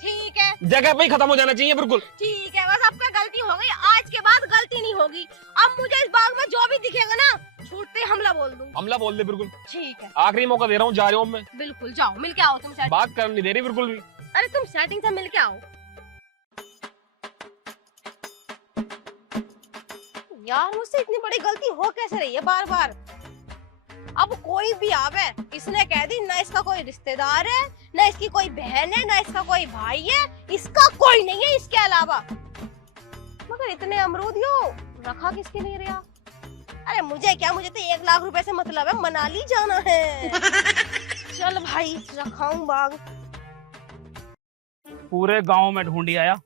ठीक है, जगह पे ही खत्म हो जाना चाहिए बिल्कुल। ठीक है, बस अब गलती हो गई, आज के बाद गलती नहीं होगी। अब मुझे इस बाग में जो भी दिखेगा ना, छूटते हमला बोल दूं। हमला बोल दे बिल्कुल। ठीक है, आखिरी मौका दे रहा हूँ, जा रहा हूँ मैं। बिल्कुल जाओ, मिल के आओ तुम सेटिंग। बात करने नहीं दे रही बिल्कुल भी। अरे तुम सेटिंग से मिल के आओ यार। मुझसे इतनी बड़ी गलती हो कैसे रही है बार बार? अब कोई भी आवे, इसने कह दी ना इसका कोई रिश्तेदार है, ना इसकी कोई बहन है, ना इसका कोई भाई है, इसका कोई नहीं है इसके अलावा। मगर इतने अमरूद यो रखा किसके लिए रहा? अरे मुझे क्या, मुझे तो 1 लाख रुपए से मतलब है, मनाली जाना है। चल भाई रखाऊं बाग। पूरे गांव में ढूंढी आया,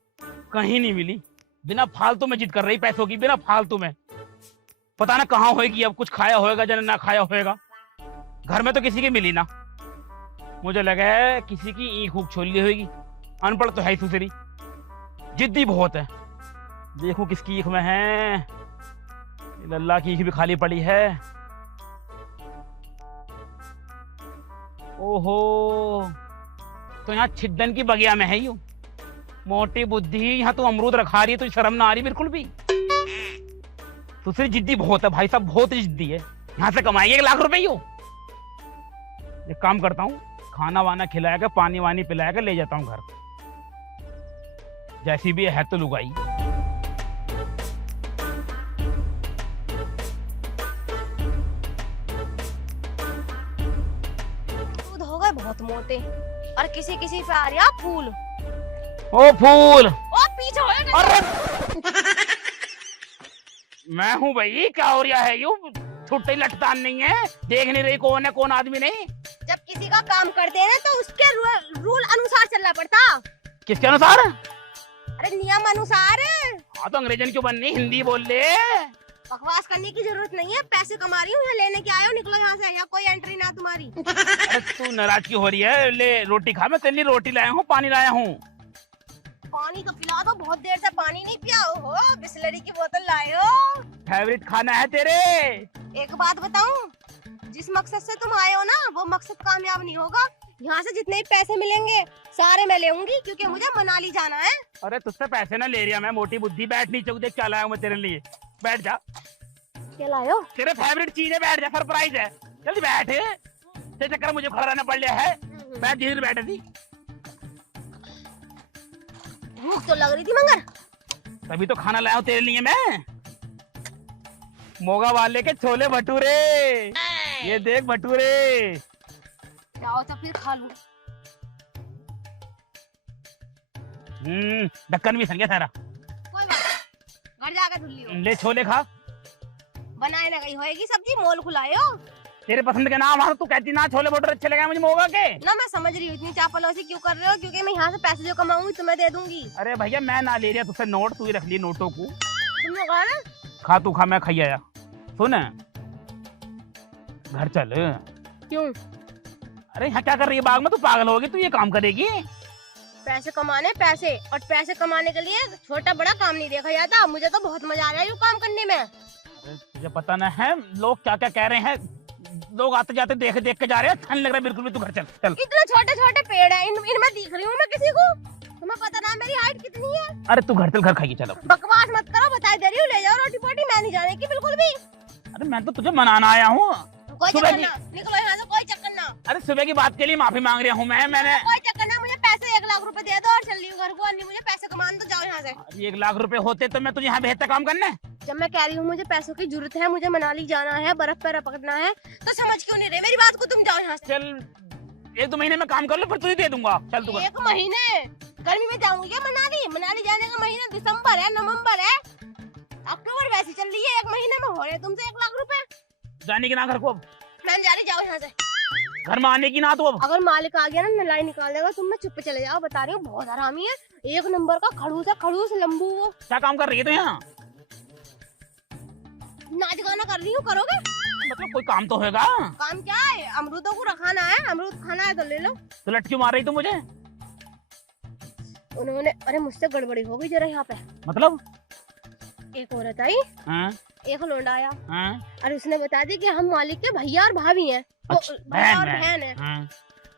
कहीं नहीं मिली। बिना फालतू में जिद कर रही पैसों की, बिना फालतू में। पता ना कहाँ होएगी, अब कुछ खाया होएगा या ना खाया होएगा। घर में तो किसी की मिली ना। मुझे लगा है किसी की ईख ऊख छोल ली होगी। अनपढ़ तो है ही सुसरी, जिद्दी बहुत है। देखूं किसकी ईख में है। लल्ला की ईख भी खाली पड़ी है। ओहो, तो यहाँ छिद्दन की बगिया में है यूं। मोटी बुद्धि, यहाँ तो अमरूद रखा रही है, तो शर्म ना आ रही बिल्कुल भी। दूसरी जिद्दी बहुत है भाई साहब, बहुत जिद्दी है। यहाँ से कमाएंगे 1 लाख रुपए यूं। एक काम करता हूँ, खाना वाना खिलाएगा, पानी वानी पिलाएगा, ले जाता हूँ घर। जैसी भी है तो लुगाई। दूध हो गए बहुत मोटे, और किसी किसी पे आ रहा फूल। ओ फूल, ओ पीछे हो। अरे मैं हूँ भाई, क्या हो रहा है यूं? छुट्टी लटतान नहीं है, देख नहीं रही कौन है कौन आदमी नहीं। जब किसी का काम करते हैं तो उसके रूल अनुसार चलना पड़ता। किसके अनुसार? अरे नियम अनुसार। हाँ तो अंग्रेजन क्यों बननी, हिंदी बोल ले। बकवास करने की जरूरत नहीं है, पैसे कमा रही हूँ, यहाँ लेने के आए हो, निकलो यहाँ से, यहाँ कोई एंट्री ना तुम्हारी। अरे तू नाराज क्यों हो रही है? ले रोटी खा, मैं तेरे लिए रोटी लाया हूँ, पानी लाया हूँ। पानी तो पिला दो, बहुत देर से पानी नहीं पिया हो, बिस्लरी की बोतल लाए हो। फेवरेट खाना है तेरे। एक बात बताऊं, जिस मकसद से तुम आए हो ना, वो मकसद कामयाब नहीं होगा। यहाँ से जितने भी पैसे मिलेंगे सारे मैं लेऊंगी, क्योंकि मुझे मनाली जाना है। अरे तुझसे पैसे ना ले रहा मैं, मोटी बुद्धि। बैठ नीचे, देख क्या लाया हूँ मैं तेरे लिए। बैठ जा। क्या लाए हो? तेरे फेवरेट चीज है, बैठ जा, सरप्राइज है। जल्दी बैठ, तेरे चक्कर मुझे खड़ा रहना पड़ लिया है। बैठ, धीरे बैठ दी। भूख तो लग रही थी मगर। तभी तो खाना लाया हूँ तेरे लिए मैं। मोगा वाले के छोले भटूरे, ये देख भटूरे। जाओ तो फिर खा लूं। ढक्कन भी सन गया सारा। कोई बात नहीं, घर जाकर धुल लियो। ले छोले खा। बनाए ना गई होएगी सब्जी, मोल खुलाए हो। तेरे पसंद के नाम आ, तू कहती ना छोले भटूरे अच्छे लगे मुझे मोगा के। ना मैं समझ रही हूँ, इतनी चापलूसी क्यों कर रहे हो, क्योंकि मैं यहाँ से पैसे जो कमाऊंगी तुम्हें दे दूंगी। अरे भैया मैं ना ले रहा तुझसे नोट, तू ही रख ली नोटों को। तुमने कहा ना। खा तू खा, मैं खाई आया। सुन, घर चल। क्यों? अरे यहाँ क्या कर रही है बाग में? तू पागल होगी, तू ये काम करेगी? पैसे कमाने पैसे, और पैसे कमाने के लिए छोटा बड़ा काम नहीं देखा जाता। मुझे तो बहुत मजा आ रहा है ये काम करने में। तुझे पता न है लोग क्या क्या कह रहे हैं? लोग आते जाते देख देख के जा रहे हैं, ठंड लग रहा है बिल्कुल भी। तू घर चल चल। इतने छोटे छोटे पेड़ है, इनमें दिख रही हूँ मैं किसी को? तुम्हें पता ना मेरी हाइट कितनी है? अरे तू घर चल, घर खाइए चलो। बकवास मत करो, बता दे रही हूँ, ले जाओ रोटी पोटी। मैं नहीं जाने की बिल्कुल भी। अरे मैं तो तुझे मनाना आया हूँ। कोई सुबह चक्कर की- ना, निकलो यहाँ से, कोई चक्कर ना। अरे सुबह की बात के लिए माफी मांग रहा हूँ मैंने। कोई चक्कर ना, मुझे पैसे 1 लाख रुपए दे दो और चल रही हूँ घर को। अन्नी मुझे पैसे कमाने तो जाओ यहाँ से। अरे 1 लाख रुपए होते तो मैं तुझे यहाँ भेजता काम करने। जब मैं कह रही हूँ मुझे पैसों की जरूरत है, मुझे मनाली जाना है, बर्फ पे रपटना है, तो समझ क्यों नहीं रहे मेरी बात को? तुम जाओ यहाँ से। चल 1-2 महीने में काम कर लो, फिर तुझे दे दूंगा। चल तू घर। 1 महीने? गर्मी में जाऊंगी क्या मनाली? मनाली जाने का महीना दिसंबर है, नवंबर है, अक्टूबर वैसे चल रही है। 1 महीने में हो रहे हैं तुमसे 1 लाख रुपए। जाने की ना घर को अब? मैं नहीं जा रही, जाओ यहाँ से। घर में आने की ना तू अब? अगर मालिक आ गया ना, नलाई निकाल देगा। तुम मैं चुप पे चले जाओ, बता रही हूँ बहुत हरामी है। 1 नंबर का खड़ूस है, खड़ूस लंबू। वो क्या काम कर रही है तू यहाँ? नाच गाना कर रही हूँ, करोगे? मतलब कोई काम तो होगा। काम क्या है? अमरूदों को रखाना है, अमरूद खाना है तो ले लो। तो लट क्यों मार रही तू मुझे? उन्होंने, अरे मुझसे गड़बड़ी हो गई जरा यहाँ पे। मतलब? एक औरत आई, हाँ? एक लोंडा आया, हाँ? और उसने बता दी कि हम मालिक के भैया और भाभी हैं। वो अच्छा, भैया और बहन बहन है। हाँ?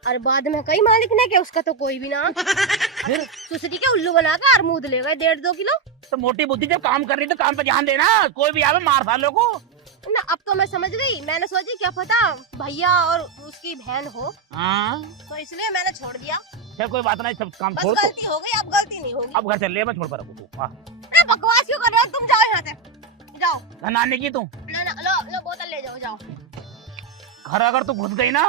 और बाद में कई मालिक ने कि उसका तो कोई भी ना। फिर सुसरी के उल्लू बना के अमरूद ले गए 1.5-2 किलो। तो मोटी बुद्धि जब काम कर रही तो काम पे ध्यान देना। कोई भी आवे मार सालों को। ना अब तो मैं समझ गई। मैंने सोची क्या पता भैया और उसकी बहन हो, हाँ? तो इसलिए मैंने छोड़ दिया। चल कोई बात नहीं, सब काम बस छोड़ तू। गलती हो गई, अब गलती नहीं होगी। अब घर चल ले, मैं छोड़ पर रखूँ तू। हाँ। अरे बकवास क्यों कर रहे हो? तुम जाओ यहाँ से, जाओ। घर नाने की तू। ना ना, लो लो बोतल ले जाओ, जाओ। घर अगर तू घुस गई ना,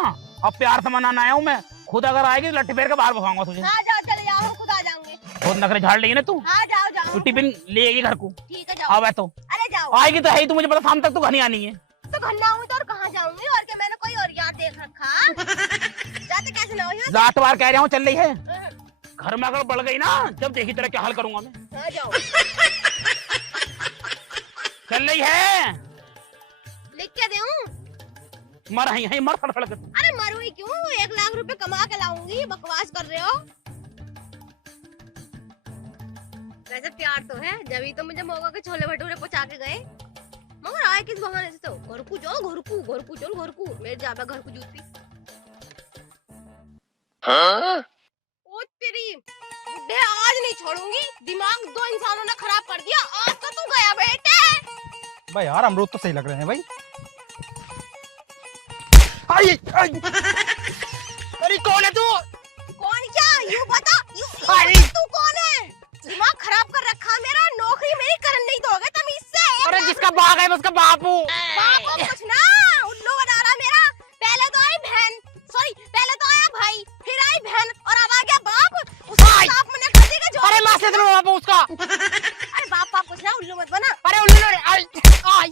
अब प्यार से मनाना आया हूँ मैं। खुद अगर आएगी तो लट्ठी फेर के बाहर भगाऊंगा तुझे। हाँ जाओ, चले जाओ, हम खुद आ जाएंगे। बहुत नखरे झाड़ लेगी ना तू। हाँ जाओ तू जाओ, टिफिन लेगी घर को। ठीक है जाओ। आवे तो अरे जाओ। आएगी तो है ही, तू मुझे पता शाम तक तो घर नहीं आनी है। तो घर ना आऊंगी तो और कहाँ जाऊंगी? और क्या मैंने कोई और यार देख रखा? जाते कैसे ना हो यहाँ जात बार कह रहा हूँ चल रही है। से? घर में अगर बढ़ गई ना, जब देखी तेरा क्या हाल करूंगा मैं। हाँ जाओ। चल रही है, लिख के दूं? मर है मर फड़फड़ के। अरे मरू ही क्यों? 1 लाख रुपए कमा के लाऊंगी। बकवास कर रहे हो? वैसे प्यार तो है, जब ही तो मुझे मौका के छोले भटूरे पहुंचा के गए। मगर आए किस बहाने से? तो घर को जाओ, घर को चल, घर को मेरे जाबा घर को जूती। ओ तेरी बुड्ढे, आज नहीं छोड़ूंगी। दिमाग 2 इंसानों ने खराब कर दिया। आज तो तू गया बेटे। भाई यार अमरूद तो सही लग रहे हैं भाई। अरे कौन है तू? कौन क्या? यूं बता, अरे! तू कौन है? दिमाग खराब कर रखा मेरा। नौकरी मेरी करन नहीं दोगे तमीज से? अरे जिसका बाग है मैं उसका बाप हूँ। बाप को कुछ ना, उल्लू बना रहा मेरा। पहले तो आई बहन, सॉरी पहले तो आया भाई, फिर आई बहन, और अब आ गया बाप। उसका बाप मैंने कर देगा जो। अरे माँ से तो बाप हूँ उसका। अरे बाप कुछ ना, उल्लू मत बना। अरे उल्लू ने आई आई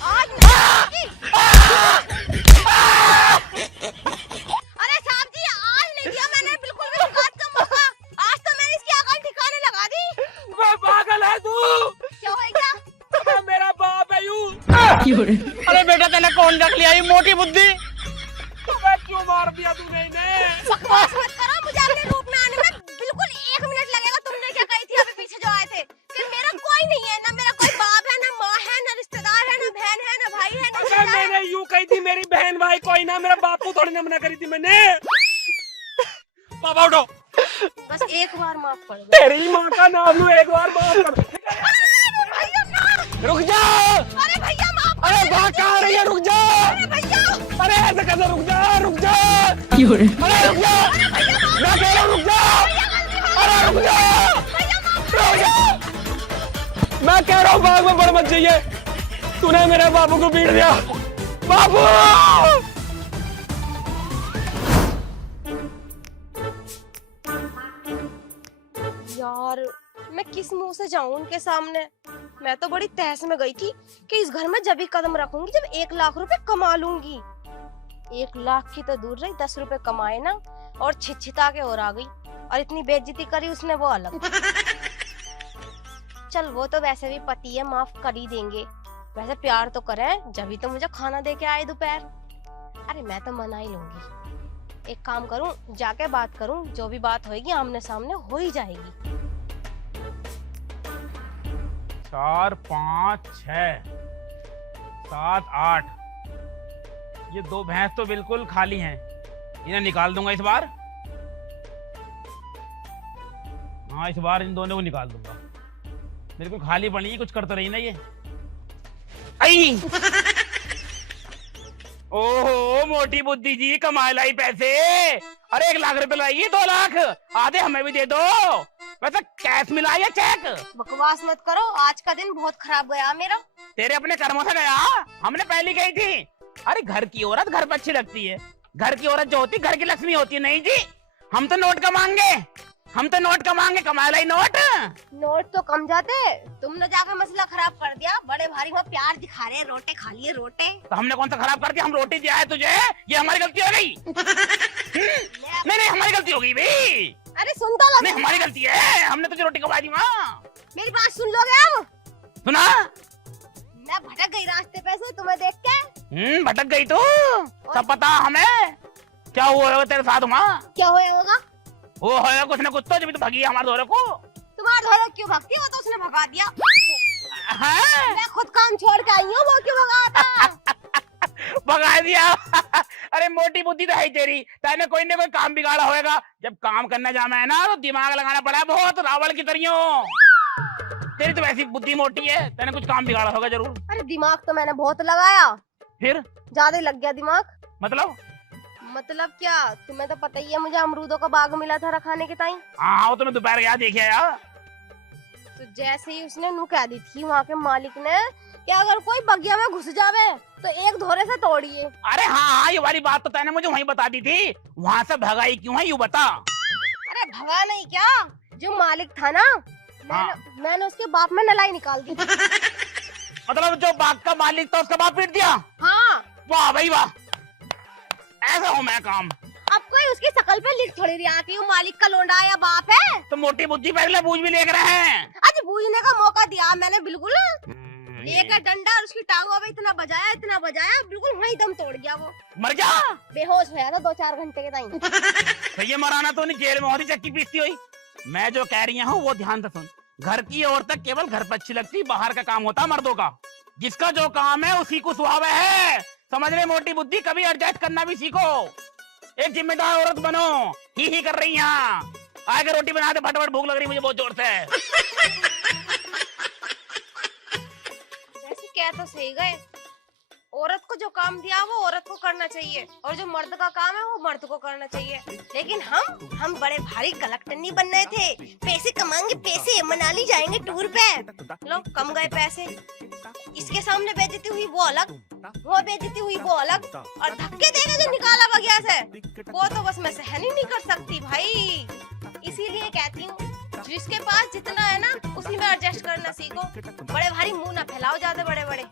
आज नहीं। अरे साहब जी, आज नहीं दिया मैंने बिल्कुल भी शिकायत का मौका। आज तो मैंने इसकी अकल ठिकाने लगा दी। वो पागल है तू। क्या हो गया? मेरा बाप है यू। अरे बेटा तेने कौन रख लिया ये मोटी बुद्धि? क्यों मार दिया तूने इन्हें? बकवास मत करो। मुझे अपने रूप में आने में बिल्कुल 1 मिनट लगेगा। तुमने क्या कही थी अभी पीछे जो आए थे कि मेरा कोई नहीं है? ना मेरा कोई बाप है, ना माँ है, ना रिश्तेदार है, ना बहन है, ना भाई है, ना अबे रिश्तेदार है। मैंने यूं कही थी मेरी बहन भाई कोई ना, मेरा बाप को थोड़ी ना मना करी थी मैंने। पापा उठो। बस एक बार माफ कर दो। तेरी माँ का नाम लूं, एक बार माफ कर। भैया माफ। रुक जाओ। अरे भैया माफ। अरे भाग कहाँ रही है? रुक जाओ। अरे भैया, अरे ऐसे कैसे? रुक जा, रुक जा। अरे रुक जा, मैं कह रहा हूँ रुक जा। अरे रुक जा, रुक जा। मैं कह रहा हूँ बाग में बढ़ मत जाइए। तूने मेरे बाबू को पीट दिया। बाबू! यार मैं किस मुंह से जाऊं उनके सामने? मैं तो बड़ी तहस में गई थी कि इस घर में जब भी कदम रखूंगी जब 1 लाख रुपए कमा लूंगी। 1 लाख की तो दूर रही, 10 रुपए कमाए ना, और छिछिता के और आ गई। और इतनी बेइज्जती करी उसने, वो अलग। चल वो तो वैसे भी पति है, माफ कर ही देंगे। वैसे प्यार तो करें, जब ही तो मुझे खाना दे के आए दोपहर। अरे मैं तो मना ही लूंगी। एक काम करूं, जाके बात करूं, जो भी बात होगी आमने सामने हो ही जाएगी। 4 5 6 7 8 ये 2 भैंस तो बिल्कुल खाली हैं। इन्हें निकाल दूंगा इस बार। हाँ इस बार इन दोनों को निकाल दूंगा। बिल्कुल खाली पड़ी, कुछ कर तो रही ना ये। आई ओहो मोटी बुद्धि जी, कमाए लाई पैसे। अरे 1 लाख रुपए लाइए, 2 लाख आधे हमें भी दे दो। वैसे कैश मिला या चेक? बकवास मत करो, आज का दिन बहुत खराब गया मेरा। तेरे अपने कर्मों से गया, हमने पहली कही थी। अरे घर की औरत घर पर अच्छी लगती है। घर की औरत जो होती घर की लक्ष्मी होती है। नहीं जी, हम तो नोट कमाएंगे, हम तो नोट कमाएंगे। कमाए लाई नोट। नोट तो कम जाते, तुमने जाकर मसला खराब कर दिया। बड़े भारी में प्यार दिखा रहे, रोटे खा लिए रोटे। तो हमने कौन सा खराब कर दिया? हम रोटी दिया है तुझे, ये हमारी गलती हो गई। नहीं नहीं हमारी गलती हो गई भाई। अरे सुन तो लो, नहीं हमारी गलती है, हमने तुझे रोटी खवा दी। माँ मेरी बात सुन लोगे अब? सुना? मैं भटक गई रास्ते पे से तुम्हें देख के। भटक गई तू, सब पता हमें। क्या हुआ होगा तेरे साथ माँ? क्या होगा? वो होगा कुछ ना कुछ तो, जब तो भगी हमारे दोनों को। तुम्हारा धोरा क्यों भागती? वो तो उसने भगा दिया। हाँ? मैं खुद काम छोड़ के आई हूँ, वो क्यों भगाता? भगा दिया। अरे मोटी बुद्धि तो है ही तेरी, तैने कोई ना कोई काम बिगाड़ा होगा। जब काम करने जाना है ना तो दिमाग लगाना पड़ा है बहुत, रावण की तरह। तेरी तो वैसी बुद्धि मोटी है, तैने कुछ काम बिगाड़ा होगा जरूर। अरे दिमाग तो मैंने बहुत लगाया, फिर ज्यादा ही लग गया दिमाग। मतलब क्या, तुम्हें तो पता ही है मुझे अमरूदों का बाग मिला था रखाने के टाइम। हाँ वो तो मैं दोपहर गया देखे यार। तो जैसे ही उसने नु कह दी थी वहाँ के मालिक ने कि अगर कोई बगिया में घुस जावे तो एक धोरे से तोड़िए। अरे हाँ ये वाली बात तो तैने मुझे वहीं बता दी थी। वहाँ से भगाई क्यों है यू बता। अरे भगा नहीं, क्या जो मालिक था ना, मैंने उसके बाप में नलाई निकाल दी। मतलब जो बाग का मालिक था उसका बाप पीट दिया? हाँ। वाह भाई वाह, ऐसा हूँ मैं काम। अब कोई उसकी शकल पे लिख थोड़ी रहा कि वो मालिक का लोंडा या बाप है। तो मोटी बुद्धि पहले बूझ भी लेकर रहे हैं। आज बूझने का मौका दिया मैंने बिल्कुल। लेकर डंडा और उसकी टांगों पे इतना बजाया, बिल्कुल वहीं दम तोड़ गया। वो मर जा, बेहोश होया था 2-4 घंटे के टाइम। तो ये मराना तो नहीं, जेल में होती चक्की पीसती हुई। मैं जो कह रही हूँ वो ध्यान से सुन। घर की औरत केवल घर पर अच्छी लगती, बाहर का काम होता मर्दों का। जिसका जो काम है उसी को सुहावे है, समझ रहे? मोटी बुद्धि, कभी एडजस्ट करना भी सीखो। एक जिम्मेदार औरत बनो। ही कर रही यहाँ आगे रोटी बना दे, फटाफट भूख लग रही मुझे बहुत जोर से। वैसे क्या तो सही गए, औरत को जो काम दिया वो औरत को करना चाहिए, और जो मर्द का काम है वो मर्द को करना चाहिए। लेकिन हम बड़े भारी कलेक्टर नहीं बन रहे थे। पैसे कमाएंगे, पैसे मनाली जाएंगे टूर पे। लो कम गए पैसे, इसके सामने बेइज्जती हुई वो अलग, वो बेइज्जती हुई वो अलग, और धक्के देगा जो निकाला बगिया से, वो तो बस मैं सहन ही नहीं कर सकती भाई। इसीलिए कहती हूँ जिसके पास जितना है ना उसी में एडजस्ट करना सीखो। बड़े भारी मुंह ना फैलाओ ज्यादा बड़े बड़े।